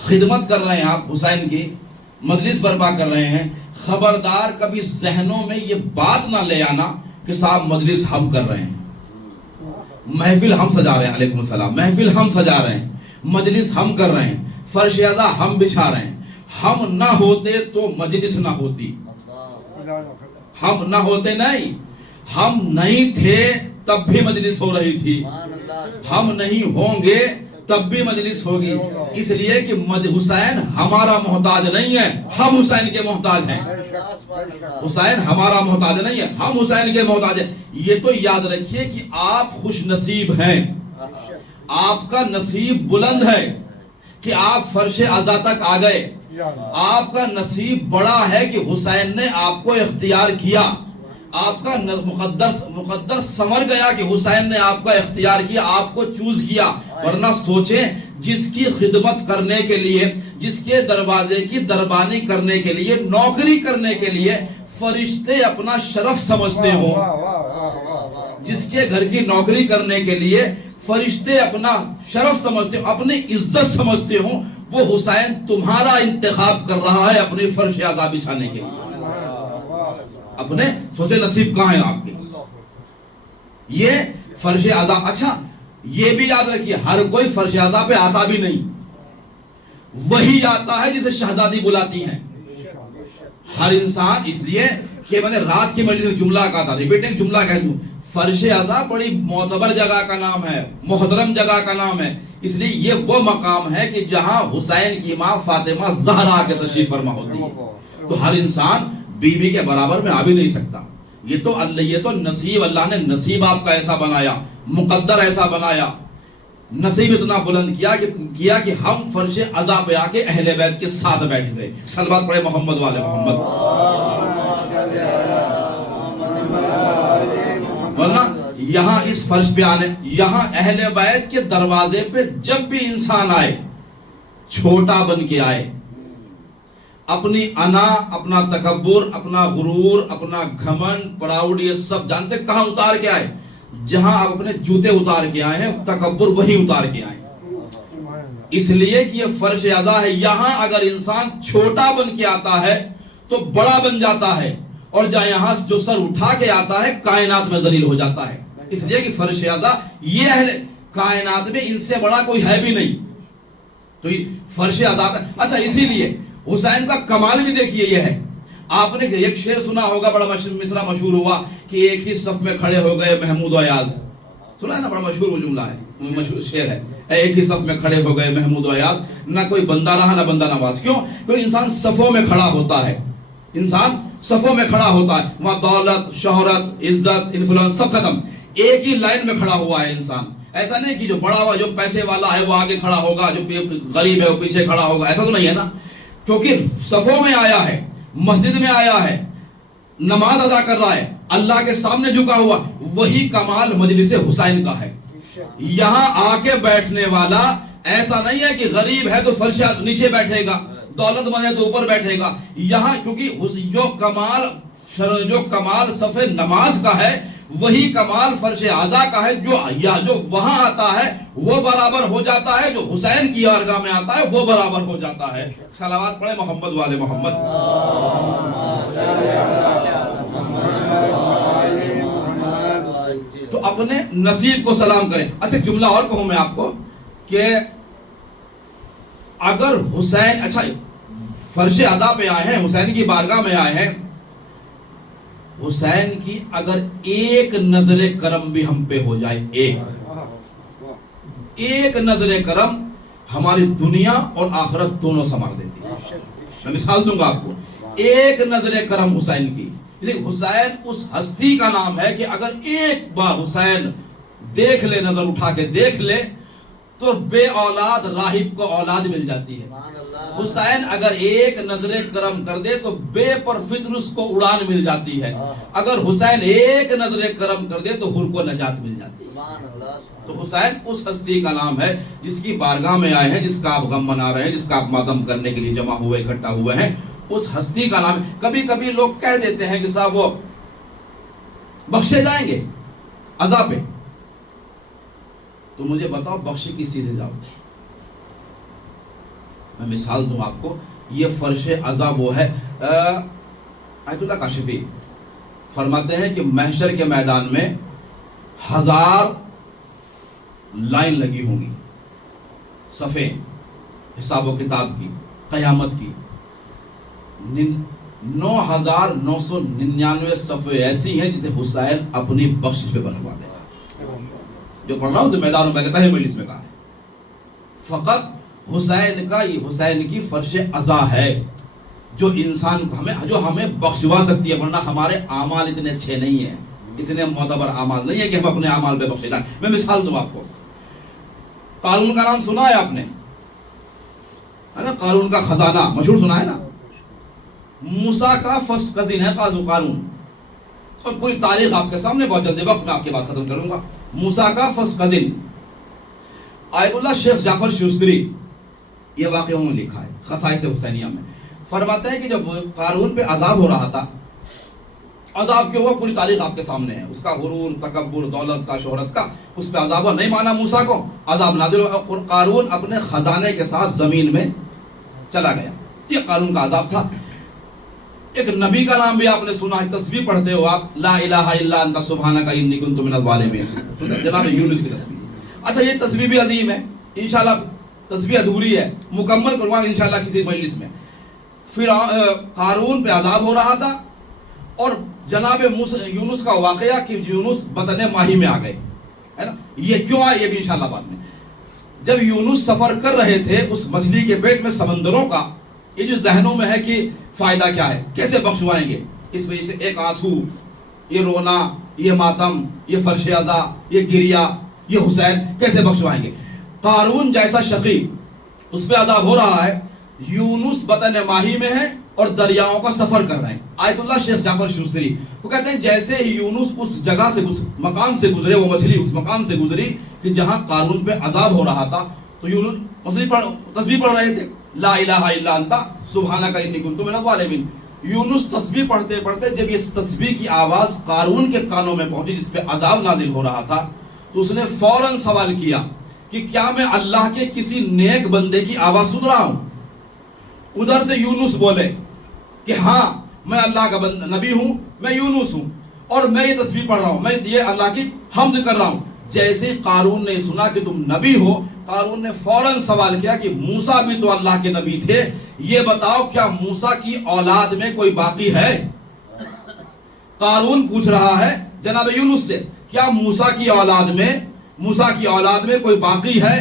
خدمت کر رہے ہیں آپ حسین کی، مجلس برپا کر رہے ہیں، خبردار کبھی ذہنوں میں یہ بات نہ لے آنا کہ صاحب مجلس ہم کر رہے ہیں، محفل ہم سجا رہے ہیں، علیکم السلام، محفل ہم سجا رہے ہیں، مجلس ہم کر رہے ہیں، فرش اعضا ہم بچھا رہے ہیں، ہم نہ ہوتے تو مجلس نہ ہوتی، ہم نہ ہوتے نہیں، ہم نہیں تھے تب بھی مجلس ہو رہی تھی، ہم نہیں ہوں گے تب بھی مجلس ہوگی، اس لیے کہ حسین ہمارا محتاج نہیں ہے، ہم حسین کے محتاج ہیں، حسین ہمارا محتاج نہیں ہے، ہم حسین کے محتاج ہیں۔ یہ تو یاد رکھیے کہ آپ خوش نصیب ہیں، آپ کا نصیب بلند ہے کہ آپ فرش عزا تک آ گئے، آپ کا نصیب بڑا ہے کہ حسین نے آپ کو اختیار کیا، آپ کا مقدر سمر گیا کہ حسین نے آپ کا اختیار کیا، آپ کو چوز کیا، ورنہ سوچیں جس کی خدمت کرنے کے لیے، جس کے دروازے کی دربانی کرنے کے لیے، نوکری کرنے کے لیے فرشتے اپنا شرف سمجھتے ہوں، جس کے گھر کی نوکری کرنے کے لیے فرشتے اپنا شرف سمجھتے ہوں، اپنی عزت سمجھتے ہوں، وہ حسین تمہارا انتخاب کر رہا ہے اپنی فرش عزا بچھانے کے لیے۔ اپنے سوچے نصیب کہاں ہے آپ کے، یہ فرش عزا۔ اچھا یہ بھی یاد رکھیے ہر کوئی فرش عزا پہ آتا بھی نہیں، وہی آتا ہے جسے شہزادی بلاتی ہیں، ہر انسان، اس لیے کہ میں نے رات کی مجلس میں جملہ کہا تھا، ریپیٹنگ جملہ کہہ دوں، فرش عزا بڑی معتبر جگہ کا نام ہے، محترم جگہ کا نام ہے، اس لیے یہ وہ مقام ہے کہ جہاں حسین کی ماں فاطمہ زہرا کے تشریف فرما ہوتی ہے، تو ہر انسان بیوی کے برابر میں آ بھی نہیں سکتا، یہ تو نصیب، اللہ نے نصیب آپ کا ایسا بنایا، مقدر ایسا بنایا، نصیب اتنا بلند کیا کہ ہم فرش عزا پہ آ کے اہل بیت کے ساتھ بیٹھ گئے۔ صلوات پڑھے محمد والے محمد۔ ورنہ یہاں اس فرش پہ آنے، یہاں اہل بیت کے دروازے پہ جب بھی انسان آئے، چھوٹا بن کے آئے، اپنی انا، اپنا تکبر، اپنا غرور، اپنا گھمنڈ، پراؤڈ، یہ سب جانتے کہاں اتار کے آئے؟ جہاں آپ اپنے جوتے اتار کے آئے ہیں، تکبر وہیں اتار کے آئے ہیں، اس لیے کہ یہ فرش عزا ہے، یہاں اگر انسان چھوٹا بن کے آتا ہے تو بڑا بن جاتا ہے، اور جہاں یہاں جو سر اٹھا کے آتا ہے کائنات میں ذلیل ہو جاتا ہے، اس لیے کہ فرش عزا یہ اہل کائنات میں ان سے بڑا کوئی ہے بھی نہیں، تو یہ فرش عزا۔ اچھا اسی لیے حسین کا کمال بھی دیکھیے یہ ہے، آپ نے ایک شعر سنا ہوگا، بڑا مصرع مشہور ہوا کہ ایک ہی صف میں کھڑے ہو گئے محمود و ایاز، سنا ہے نا، بڑا مشہور وہ جملہ ہے، مشہور شعر ہے، ایک ہی صف میں کھڑے ہو گئے محمود و ایاز، نہ کوئی بندہ رہا نہ بندہ نواز۔ کیوں؟ کوئی انسان صفوں میں کھڑا ہوتا ہے، انسان صفوں میں کھڑا ہوتا ہے، وہاں دولت، شہرت، عزت، انفلوئنس سب ختم، ایک ہی لائن میں کھڑا ہوا ہے انسان۔ ایسا نہیں کہ جو بڑا ہوا، جو پیسے والا ہے وہ آگے کھڑا ہوگا، جو غریب ہے وہ پیچھے کھڑا ہوگا، ایسا تو نہیں ہے نا، کیونکہ صفوں میں آیا ہے، مسجد میں آیا ہے، نماز ادا کر رہا ہے، اللہ کے سامنے جھکا ہوا، وہی کمال مجلس حسین کا ہے۔ یہاں آ کے بیٹھنے والا ایسا نہیں ہے کہ غریب ہے تو فرش نیچے بیٹھے گا، دولت مند ہے تو اوپر بیٹھے گا، یہاں کیونکہ جو کمال صف نماز کا ہے وہی کمال فرش عزا کا ہے، جو وہاں آتا ہے وہ برابر ہو جاتا ہے، جو حسین کی بارگاہ میں آتا ہے وہ برابر ہو جاتا ہے۔ صلوات پڑھے محمد والے محمد۔ تو اپنے نصیب کو سلام کریں۔ اچھا جملہ اور کہوں میں آپ کو کہ اگر حسین، اچھا فرش عزا پہ آئے ہیں، حسین کی بارگاہ میں آئے ہیں، حسین کی اگر ایک نظر کرم بھی ہم پہ ہو جائے، ایک نظر کرم ہماری دنیا اور آخرت دونوں سنوار دیتی ہے۔ میں مثال دوں گا آپ کو، ایک نظر کرم حسین کی، حسین اس ہستی کا نام ہے کہ اگر ایک بار حسین دیکھ لے، نظر اٹھا کے دیکھ لے تو بے اولاد راہب کو اولاد مل جاتی ہے۔ حسین اگر ایک نظر کرم کر دے تو بے پر فطر اس کو اڑان مل جاتی ہے، اگر حسین ایک نظر کرم کر دے تو حر کو نجات مل جاتی ہے۔ تو حسین اس ہستی کا نام ہے جس کی بارگاہ میں آئے ہیں، جس کا آپ غم منا رہے ہیں، جس کا آپ ماتم کرنے کے لیے جمع ہوئے، اکٹھا ہوئے ہیں، اس ہستی کا نام ہے۔ کبھی کبھی لوگ کہہ دیتے ہیں کہ صاحب وہ بخشے جائیں گے عذاب پہ، تو مجھے بتاؤ بخشے کس چیز سے جاؤ گے؟ میں مثال دوں آپ کو، یہ فرش عزا وہ ہے. آیت اللہ کاشفی فرماتے ہیں کہ محشر کے میدان میں 1000 لائن لگی ہوں گی، صفیں حساب و کتاب کی، قیامت کی. 9999 صفحے ایسی ہیں جسے حسین اپنی بخشش پہ بنوا دے. جو پڑھ رہا ہوں ذمہ داروں میں کہتا ہے مجلس میں کہا ہے فقط حسین کا، یہ حسین کی فرش عزا ہے جو انسان جو ہمیں بخشوا سکتی ہے، ورنہ ہمارے اعمال اتنے اچھے نہیں ہیں، اتنے معتبر اعمال نہیں ہے کہ ہم اپنے اعمال پہ بخشے جائیں. میں مثال دوں آپ کو. قارون کا نام سنا ہے آپ نے، ہے نا؟ قارون کا خزانہ مشہور سنا ہے نا. موسیٰ کا فرسٹ کزن ہے قارون، اور پوری تاریخ آپ کے سامنے بہت جلدی، وقت میں آپ کے بات ختم کروں گا. موسیٰ کا فرسٹ کزن آیت اللہ شیخ جعفر شوستری یہ واقعہ انہوں نے لکھا ہے خصائص حسینیہ میں. فرماتے ہیں کہ جب قارون پہ عذاب ہو رہا تھا، عذاب کیوں ہوا پوری تاریخ آپ کے سامنے ہے، اس کا غرور، تکبر، دولت کا، شہرت کا، اس پہ عذاب ہوا، نہیں مانا موسیٰ کو، عذاب نازل ہوا. قارون اپنے خزانے کے ساتھ زمین میں چلا گیا. یہ قارون کا عذاب تھا. ایک نبی کا نام بھی آپ نے سنا ہے، تسبیح پڑھتے ہو آپ، لا الہ الا انت سبحانک انی کنت من الظالمین، جناب یونس کی تسبیح. اچھا یہ تسبیح بھی عظیم ہے، انشاءاللہ تسبیح ادھوری ہے، مکمل کروں گا انشاءاللہ کسی مجلس میں. پھر قارون پہ عذاب ہو رہا تھا، اور جناب یونس کا واقعہ کہ یونس بطن ماہی میں آ گئے، ہے نا. یہ کیوں آئے یہ بھی انشاءاللہ بعد میں. جب یونس سفر کر رہے تھے اس مچھلی کے پیٹ میں سمندروں کا، یہ جو ذہنوں میں ہے کہ فائدہ کیا ہے، کیسے بخشوائیں گے، اس وجہ سے ایک آنسو، یہ رونا، یہ ماتم، یہ فرش عزا، یہ گریا، یہ حسین کیسے بخشوائیں گے. قارون جیسا شقی اس پہ عذاب ہو رہا ہے، یونس بطن ماہی میں ہے اور دریاؤں کا سفر کر رہے ہیں. آیت اللہ شیخ جعفر شوستری وہ کہتے ہیں جیسے ہی یونس اس جگہ سے مقام سے گزرے، وہ مچھلی اس مقام سے گزری کہ جہاں قارون پہ عذاب ہو رہا تھا، تو یونس تسبیح پڑھ رہے تھے، لا الہ الا انت سبحانک انی کنت من الظالمین. یونس تسبیح پڑھتے پڑھتے جب یہ تسبیح کی آواز قارون کے کانوں میں پہنچی جس پہ عذاب نازل ہو رہا تھا، تو اس نے فوراً سوال کیا کہ کیا میں اللہ کے کسی نیک بندے کی آواز سن رہا ہوں. ادھر سے یونس بولے کہ ہاں میں اللہ کا نبی ہوں، میں یونس ہوں، اور میں یہ تسبیح پڑھ رہا ہوں، میں یہ اللہ کی حمد کر رہا ہوں. جیسے قارون نے سنا کہ تم نبی ہو، قارون نے فوراً سوال کیا کہ موسیٰ بھی تو اللہ کے نبی تھے، یہ بتاؤ کیا موسیٰ کی اولاد میں کوئی باقی ہے. قارون پوچھ رہا ہے جناب یونس سے کیا موسیٰ کی اولاد میں کوئی باقی ہے.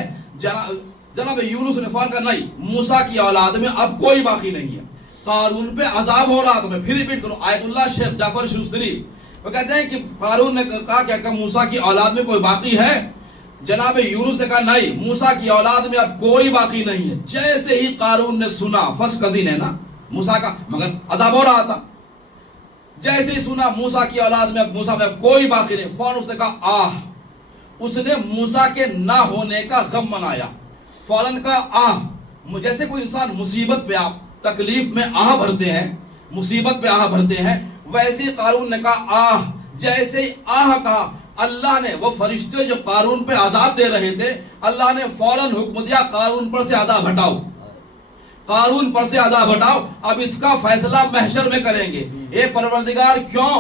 جناب یونس نے فوراً کہا نہیں، موسیٰ کی اولاد میں اب کوئی باقی نہیں ہے. قارون پہ عذاب ہو رہا. تو میں پھر ریپیٹ کروں، آیت اللہ شیخ جعفر شوستری وہ کہتے ہیں کہ قارون نے کہا کہ موسیٰ کی اولاد میں کوئی باقی ہے. جناب یونس نے کہا نہیں، موسیٰ کی اولاد میں اب کوئی باقی نہیں ہے. جیسے ہی قارون نے سنا، فرسٹ کزن ہے نا موسیٰ کا، مگر عذاب ہو رہا تھا، جیسے ہی سنا موسیٰ کی اولاد میں موسیٰ میں کوئی باقی نہیں، فوراً اس نے کہا آہ. اس نے موسیٰ کے نہ ہونے کا غم منایا، فوراً کہا آہ. جیسے کوئی انسان مصیبت پہ آپ تکلیف میں آہ بھرتے ہیں، مصیبت پہ آہ بھرتے ہیں، ویسے ہی قارون نے کہا آہ. جیسے ہی آہ کہا، اللہ نے وہ فرشتے جو قارون پہ عذاب دے رہے تھے، اللہ نے فوراً حکم دیا قارون پر سے عذاب ہٹاؤ، قارون پر سے عذاب ہٹاؤ، اب اس کا فیصلہ محشر میں کریں گے. اے پروردگار کیوں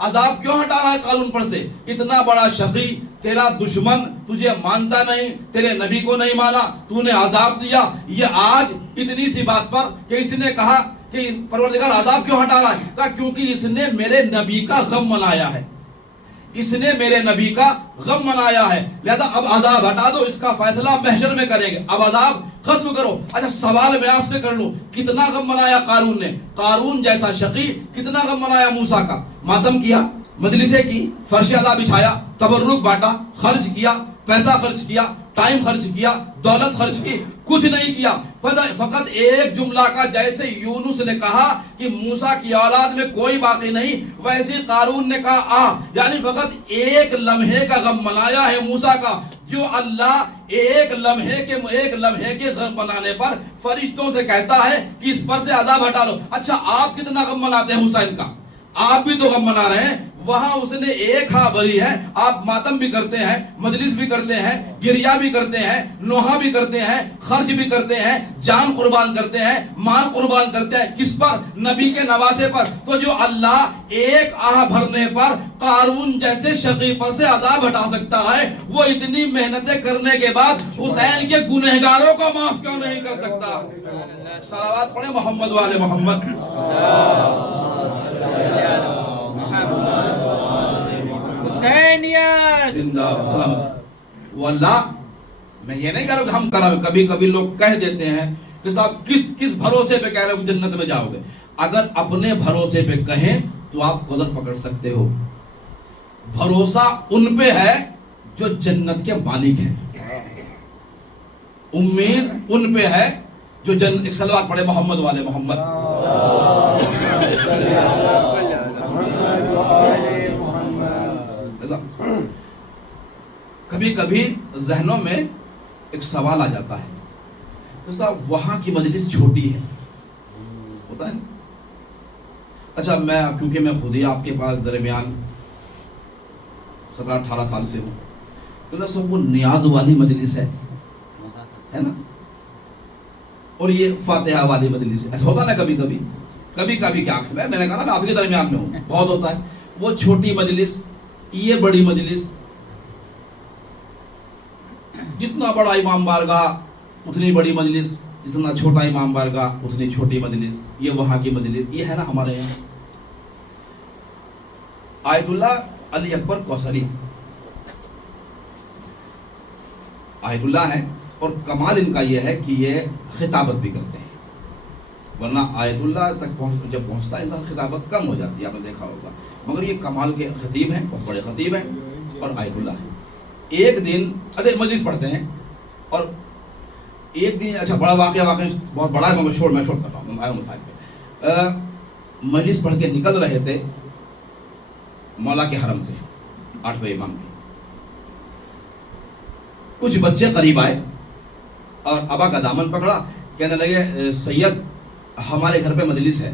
عذاب کیوں ہٹا رہا ہے قارون پر سے؟ اتنا بڑا شقی، تیرا دشمن، تجھے مانتا نہیں، تیرے نبی کو نہیں مانا، تو نے عذاب دیا. یہ آج اتنی سی بات پر کہ اس نے کہا کہ پروردگار عذاب کیوں ہٹا رہا ہے؟ کہا کیونکہ اس نے میرے نبی کا غم منایا ہے، اس نے میرے نبی کا غم منایا ہے، لہذا اب عذاب ہٹا دو، اس کا فیصلہ محشر میں کریں گے، اب عذاب ختم کرو. اچھا سوال میں آپ سے کر لوں، کتنا غم منایا قارون نے؟ قارون جیسا شقی کتنا غم منایا موسیٰ کا؟ ماتم کیا، مجلسیں کی، فرش عذاب بچھایا، تبرک بانٹا، خرچ کیا، پیسہ خرچ کیا، ٹائم خرچ کیا، دولت خرچ کی، کچھ نہیں کیا. فقط ایک جملہ کا، جیسے یونس نے کہا کہ موسیٰ کی اولاد میں کوئی باقی نہیں، ویسے قارون نے کہا آہ. یعنی فقط ایک لمحے کا غم منایا ہے موسیٰ کا، جو اللہ ایک لمحے کے غم منانے پر فرشتوں سے کہتا ہے کہ اس پر سے عذاب ہٹا لو. اچھا آپ کتنا غم مناتے ہیں حسین کا؟ آپ بھی تو غم منا رہے ہیں. وہاں اس نے ایک ہاں بھری ہے. آپ ماتم بھی کرتے ہیں, مجلس بھی کرتے ہیں, گریا بھی کرتے ہیں, نوحہ بھی کرتے ہیں, خرچ بھی کرتے ہیں, جان قربان کرتے ہیں, مال قربان کرتے ہیں. کس پر؟ نبی کے نواسے پر. تو جو اللہ ایک آہ بھرنے پر قارون جیسے شقی پر سے عذاب ہٹا سکتا ہے, وہ اتنی محنتیں کرنے کے بعد حسین کے گنہگاروں کو معاف کیوں نہیں کر سکتا؟ صلوات پڑھیں محمد والے محمد. حسینیت زندہ سلامت. وہ اللہ, میں یہ نہیں کہہ رہا کہ ہم کرا, کبھی کبھی لوگ کہہ دیتے ہیں کہ صاحب کس بھروسے پہ کہہ رہے ہو جنت میں جاؤ گے. اگر اپنے بھروسے پہ کہیں تو آپ قدر پکڑ سکتے ہو. بھروسہ ان پہ ہے جو جنت کے مالک ہیں, امید ان پہ ہے جو ایک صلوات پڑھے محمد والے محمد. کبھی کبھی ذہنوں میں ایک سوال آ جاتا ہے کہ صاحب وہاں کی مجلس چھوٹی ہے, ہوتا ہے. اچھا کیونکہ میں خود ہی آپ کے پاس درمیان 17-18 سال سے ہوں, تو سب وہ نیاز والی مجلس ہے نا, اور یہ فاتحہ والی مجلس ہے. ایسا ہوتا نا کبھی کبھی کیا اکثر ہے, میں نے کہا نا میں آپ کے درمیان میں ہوں, بہت ہوتا ہے. وہ چھوٹی مجلس, یہ بڑی مجلس. جتنا بڑا امام بارگاہ اتنی بڑی مجلس, جتنا چھوٹا امام بارگاہ اتنی چھوٹی مجلس. یہ وہاں کی مجلس, یہ ہے نا ہمارے یہاں. آیت اللہ علی اکبر کوثری آیت اللہ ہے, اور کمال ان کا یہ ہے کہ یہ خطابت بھی کرتے ہیں. ورنہ آیت اللہ تک جب پہنچتا ہے انسان خطابت کم ہو جاتی ہے, آپ نے دیکھا ہوگا. مگر یہ کمال کے خطیب ہیں, بہت بڑے خطیب ہیں, اور آیت اللہ ہے. ایک دن اچھا مجلس پڑھتے ہیں, اور ایک دن اچھا بڑا واقعہ بہت بڑا ہے, میں شور کر رہا ہوں آیا مسائل پہ. مجلس پڑھ کے نکل رہے تھے مولا کے حرم سے 8ویں امام کی. کچھ بچے قریب آئے اور ابا کا دامن پکڑا, کہنے لگے سید ہمارے گھر پہ مجلس ہے,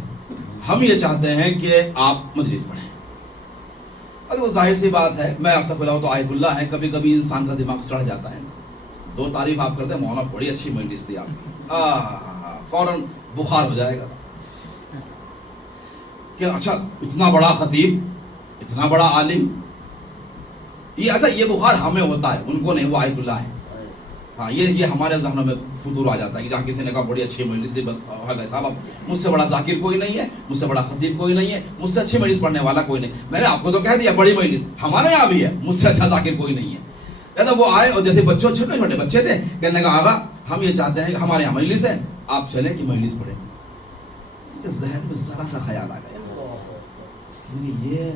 ہم یہ چاہتے ہیں کہ آپ مجلس پڑھیں. ارے وہ ظاہر سی بات ہے, میں آپ سے بلاؤں تو آیت اللہ ہے, کبھی کبھی انسان کا دماغ چڑھ جاتا ہے. 2 تعریف آپ کرتے ہیں, مولانا بڑی اچھی مجلس تھی آپ کی, فوراً بخار ہو جائے گا کہ اچھا اتنا بڑا خطیب, اتنا بڑا عالم, یہ اچھا یہ بخار ہمیں ہوتا ہے, ان کو نہیں, وہ آیت اللہ ہے. ہاں یہ ہمارے ذہنوں میں فطور آ جاتا ہے کہ جہاں کسی نے کہا بڑی اچھی مجلس سے, بس صاحب مجھ سے بڑا ذاکر کوئی نہیں ہے, مجھ سے بڑا خطیب کوئی نہیں ہے, مجھ سے اچھی مجلس پڑھنے والا کوئی نہیں. میں نے آپ کو تو کہہ دیا بڑی مجلس ہمارے یہاں بھی ہے, مجھ سے اچھا ذاکر کوئی نہیں ہے. وہ آئے اور جیسے بچوں چھوٹے چھوٹے بچے تھے, کہنے کا آغا ہم یہ چاہتے ہیں کہ ہمارے یہاں مجلس ہے, آپ چلیں کہ مجلس پڑھیں. ذہن میں ذرا سا خیال آ گیا, یہ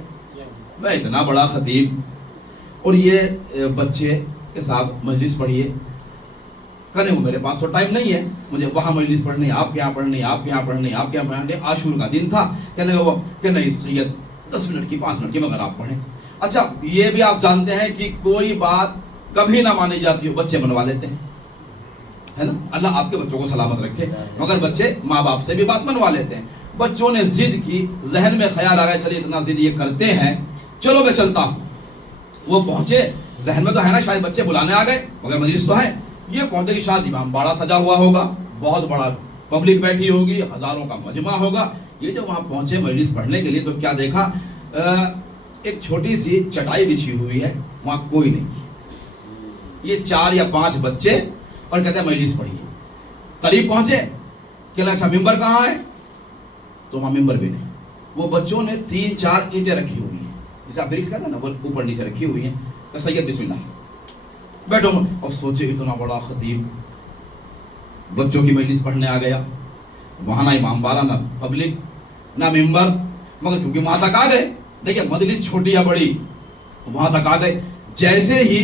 میں اتنا بڑا خطیب اور یہ بچے کہ صاحب مجلس پڑھیے, کریں وہ میرے پاس تو ٹائم نہیں ہے, مجھے وہاں مجلس پڑھنی, آپ کے یہاں پڑھنی, آپ کے یہاں پڑھنی, آپ کے یہاں پڑھنی. عاشور کا دن تھا, کہنے کا وہ کہ نہیں سید 10 منٹ کی 5 منٹ کی مگر آپ پڑھیں. اچھا یہ بھی آپ جانتے ہیں کہ کوئی بات کبھی نہ مانی جاتی ہو, بچے منوا لیتے ہیں, ہے نا. اللہ آپ کے بچوں کو سلامت رکھے, مگر بچے ماں باپ سے بھی بات منوا لیتے ہیں. بچوں نے ضد کی, ذہن میں خیال آ گیا چلیے اتنا ضد یہ کرتے ہیں, چلو میں چلتا ہوں. وہ پہنچے, ذہن میں تو ہے نا شاید بچے بلانے آ گئے مگر مجلس تو ہے. یہ پہنچے کہ شاید امام باڑہ سجا ہوا ہوگا, بہت بڑا پبلک بیٹھی ہوگی, ہزاروں کا مجمع ہوگا. یہ جو وہاں پہنچے مجلس پڑھنے کے لیے تو کیا دیکھا, ایک چھوٹی سی چٹائی بچھی ہوئی ہے, وہاں کوئی نہیں. یہ 4 یا 5 بچے اور کہتے ہیں مجلس پڑھیے. قریب پہنچے کہ اچھا ممبر کہاں ہے, تو وہاں ممبر بھی نہیں. وہ بچوں نے 3-4 اینٹیں رکھی ہوئی ہیں, جسے آپ برکس کہتے ہیں نا, وہ اوپر نیچے رکھی ہوئی ہیں. کہ سید بسم اللہ بیٹھو. اب سوچے اتنا بڑا خطیب بچوں کی مجلس پڑھنے آ گیا, وہاں نہ امام باڑہ, نہ پبلک, نہ ممبر, مگر کیونکہ وہاں تک آ گئے. دیکھیں مجلس چھوٹی یا بڑی, وہاں تک آ گئے. جیسے ہی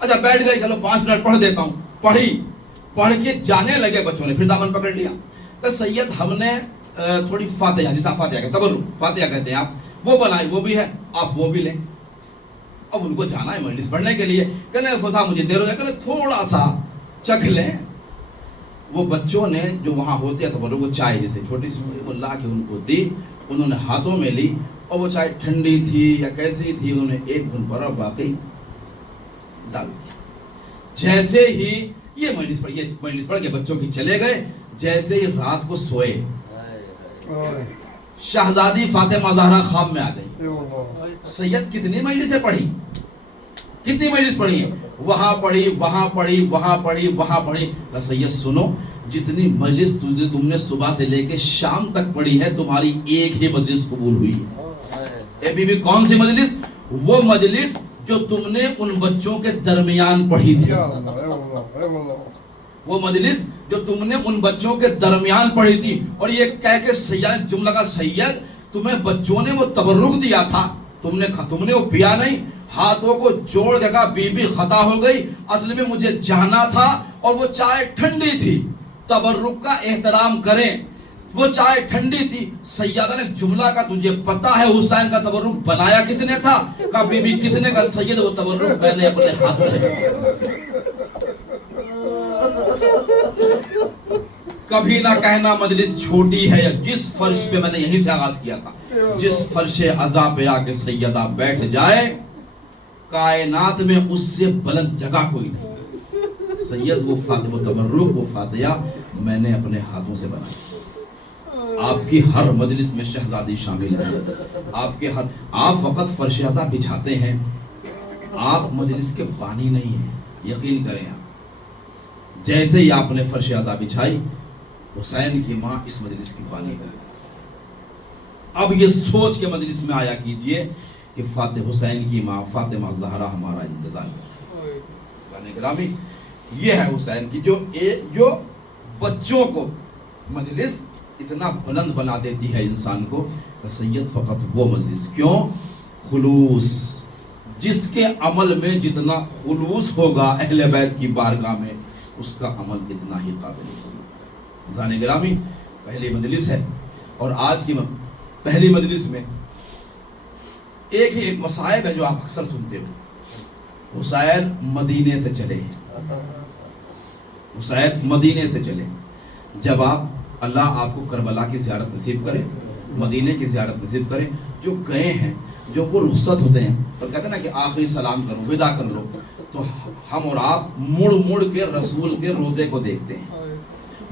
اچھا بیٹھ گئے, چلو 5 منٹ پڑھ دیتا ہوں, پڑھ کے جانے لگے بچوں نے پھر دامن پکڑ لیا. تو سید ہم نے تھوڑی فاتحہ, جسا فاتحہ کہتے ہیں, تبرک فاتحہ کہتے ہیں آپ, وہ بنائی, وہ بھی ہے, آپ وہ بھی لیں. اب ان کو جانا ہے مجلس پڑھنے کے لیے, کہنے فضا مجھے دیر ہو جائے, کہنے تھوڑا سا چکھ لیں. وہ بچوں نے جو وہاں ہوتے ہیں تبرک, وہ چائے جیسے چھوٹی سی وہ لا کے ان کو دی, انہوں نے ہاتھوں میں لی اور وہ چائے ٹھنڈی تھی یا کیسی تھی، انہوں نے ایک گھن برف واقعی ڈال دیا. جیسے ہی یہ مجلس پڑھ کے بچوں کی چلے گئے، جیسے ہی رات کو سوئے شہزادی فاطمہ زہرا خواب میں آ گئی. سید کتنی مجلسیں پڑھی، کتنی مجلس پڑھی، وہاں پڑھی، وہاں پڑھی، وہاں پڑھی، وہاں پڑھی. سید سنو، جتنی مجلس تم نے صبح سے لے کے شام تک پڑھی ہے، تمہاری ایک ہی مجلس قبول ہوئی. اے بی بی کون سی مجلس؟ وہ مجلس جو تم نے ان بچوں کے درمیان پڑھی تھی. وہ مجلس جو تم نے ان بچوں کے درمیان پڑھی تھی. اور یہ کہہ کے سید جملہ کا سید تمہیں بچوں نے وہ تبرک دیا تھا، تم نے وہ پیا نہیں. ہاتھوں کو جوڑ کے کہا بی بی خطا ہو گئی، اصل میں مجھے جانا تھا اور وہ چائے ٹھنڈی تھی. تبرک کا احترام کریں، وہ چائے ٹھنڈی تھی. سیدہ نے جملہ کا تجھے پتا ہے حسین کا تبرک بنایا کس نے تھا؟ کہا بی بی کس نے؟ کہا سید وہ تبرک میں نے اپنے ہاتھوں سے. کبھی نہ کہنا مجلس چھوٹی ہے. یا جس فرش پہ میں نے یہیں سے آغاز کیا تھا، جس فرش عزا پہ آ کے سیدہ بیٹھ جائے، کائنات میں اس سے بلند جگہ کوئی نہیں. سید وہ تبرک، وہ فاتحہ میں نے اپنے ہاتھوں سے بنائی. آپ کی ہر مجلس میں شہزادی شامل ہے. آپ وقت فرش عزا بچھاتے ہیں، آپ مجلس کے بانی نہیں ہیں. یقین کریں آپ. جیسے ہی آپ نے فرش عزا بچھائی، حسین کی ماں اس مجلس کی بانی ہے. اب یہ سوچ کے مجلس میں آیا کیجئے کہ فاتح حسین کی ماں فاطمہ زہرا ہمارا انتظار ہے. گرامی یہ ہے حسین کی جو بچوں کو مجلس اتنا بلند بنا دیتی ہے انسان کو. سید فقط وہ مجلس، کیوں؟ خلوص. جس کے عمل میں جتنا خلوص ہوگا اہل بیت کی بارگاہ میں، اس کا عمل اتنا ہی قابل ہوگا. زان گرامی پہلی مجلس ہے، اور آج کی پہلی مجلس میں ایک مصائب ہے جو آپ اکثر سنتے ہو. حسین مدینے سے چلے، حسین مدینے سے چلے. جب اللہ آپ کو کربلا کی زیارت نصیب کرے، مدینے کی زیارت نصیب کرے. جو گئے ہیں، جو وہ رخصت ہوتے ہیں اور کہتے ہیں نا کہ آخری سلام کرو، ودا کر لو، تو ہم اور آپ مڑ مڑ کے رسول کے روزے کو دیکھتے ہیں،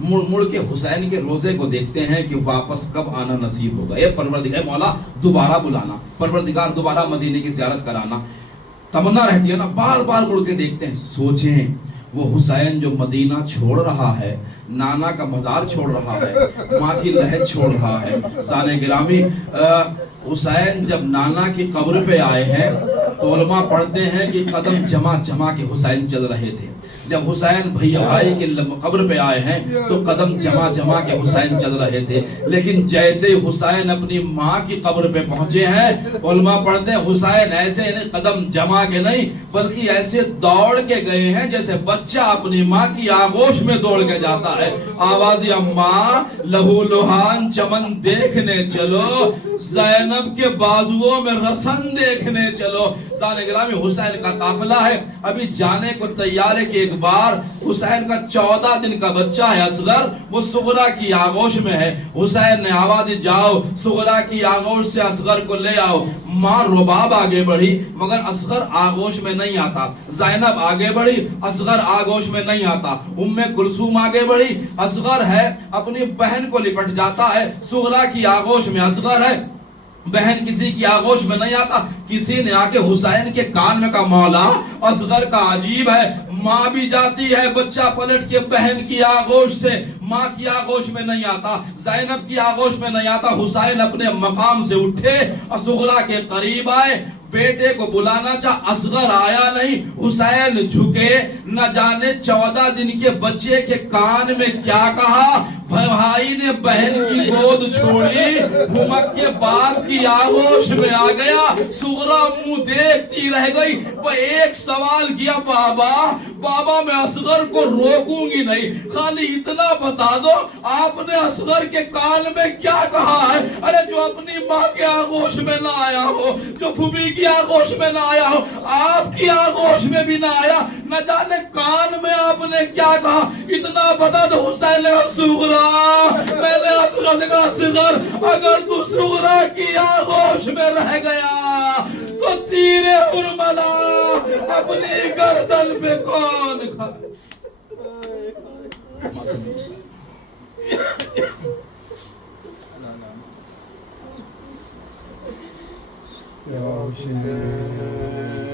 مڑ مڑ کے حسین کے روزے کو دیکھتے ہیں کہ واپس کب آنا نصیب ہوگا. اے پروردگار مولا دوبارہ بلانا، پروردگار دوبارہ مدینے کی زیارت کرانا. تمنا رہتی ہے نا، بار بار مڑ کے دیکھتے ہیں. سوچیں وہ حسین جو مدینہ چھوڑ رہا ہے، نانا کا مزار چھوڑ رہا ہے، ماں کی لہد چھوڑ رہا ہے. سانے گرامی حسین جب نانا کی قبر پہ آئے ہیں تو علماء پڑھتے ہیں کہ قدم جمع جمع کے حسین چل رہے تھے. جب حسین بھائی کے قبر پہ آئے ہیں تو قدم جمع جمع کے حسین چل رہے تھے. لیکن جیسے حسین اپنی ماں کی قبر پہ پہنچے ہیں، علماء پڑھتے ہیں حسین ایسے قدم جمع کے نہیں بلکہ ایسے دوڑ کے گئے ہیں جیسے بچہ اپنی ماں کی آغوش میں دوڑ کے جاتا ہے. آوازی اماں لہو لہان چمن دیکھنے چلو، زینب کے بازوؤں میں رسن دیکھنے چلو. سانے گرامی حسین کا قافلہ ہے، ابھی جانے کو تیار ہے کہ ایک بار حسین کا 14 دن کا بچہ ہے اصغر، وہ صغرا کی آغوش میں ہے. حسین نے آواز جاؤ صغرا کی آغوش سے اصغر کو لے آؤ. ماں رباب آگے بڑھی مگر اصغر آغوش میں نہیں آتا. زینب آگے بڑھی، اصغر آغوش میں نہیں آتا. ام کلثوم آگے بڑھی، اصغر ہے اپنی بہن کو لپٹ جاتا ہے. صغرا کی آغوش میں اصغر ہے، بہن کسی کی آغوش میں نہیں آتا. کسی نے آ کے حسین کے کان میں کہا مولا اصغر کا عجیب ہے، ماں بھی جاتی ہے بچہ پلٹ کے بہن کی آغوش سے، ماں کی آغوش میں نہیں آتا، زینب کی آغوش میں نہیں آتا. حسین اپنے مقام سے اٹھے، صغرا کے قریب آئے، بیٹے کو بلانا چاہ، اصغر آیا نہیں. حسین جھکے، نہ جانے 14 دن کے بچے کے کان میں کیا کہا. بھائی نے بہن کی گود چھوڑی، ہمک کے باپ کی آغوش میں آ گیا. صغرا منہ دیکھتی رہ گئی. وہ ایک سوال کیا، بابا میں اصغر کو روکوں گی نہیں، خالی اتنا بتا دو آپ نے اصغر کے کان میں کیا کہا ہے. ارے جو اپنی ماں کے آغوش میں نہ آیا ہو، جو پھوپھی کی آغوش میں نہ آیا ہو، آپ کی آغوش میں بھی نہ آیا، نہ جانے کان میں آپ نے کیا کہا. اتنا بتا دو. حسین صغرا میں نے اصغر کا صغر اگر تو صغرا کی آغوش میں رہ گیا تو تیر حرملا اپنی گردن پہ کون کھائے؟ یا حسین